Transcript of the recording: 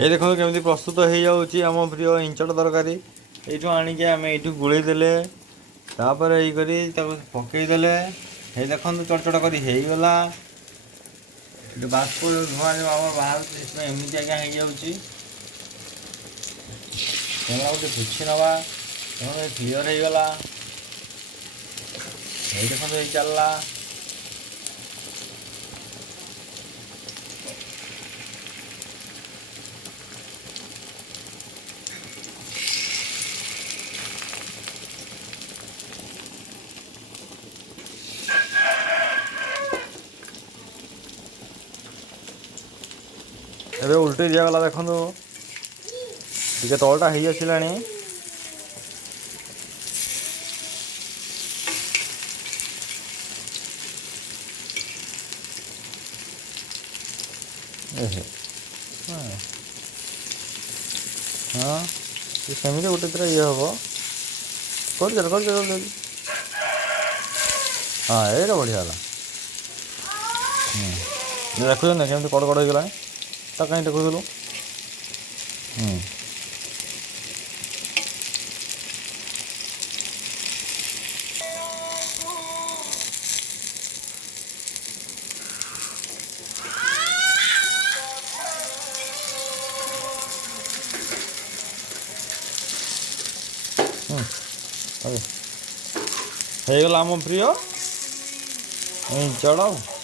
ये देखो केमी प्रस्तुत हो जाऊँगी आम प्रिय इंचड़ तरकारी यू आणिक आम यू गोल देले तापर ये पकईदे ये देखो चट चट करगला बाष्प धुआं जो आम बाहर एमती आज्ञा हो जाऊँगी गोटे पुछी नवा क्लीयर हो गला ये देखो ये चलला ଏବେ ଉଲ୍ଟି ଦିଆଗଲା ଦେଖନ୍ତୁ ଟିକେ ତଳଟା ହେଇ ଆସିଲାଣି ହଁ ସେମିତି ଗୋଟେ ଥର ଇଏ ହେବ କରିଦେଲ ହଁ ଏଇଟା ବଢ଼ିଆ ହେଲା ଦେଖୁଛନ୍ତି ନା କେମିତି କଡ଼ କଡ଼ ହେଇଗଲାଣି ତା କାହିଁ ଦେଖୁଥିଲୁ ହେଇଗଲା ଆମ ପ୍ରିୟ ଚଢ଼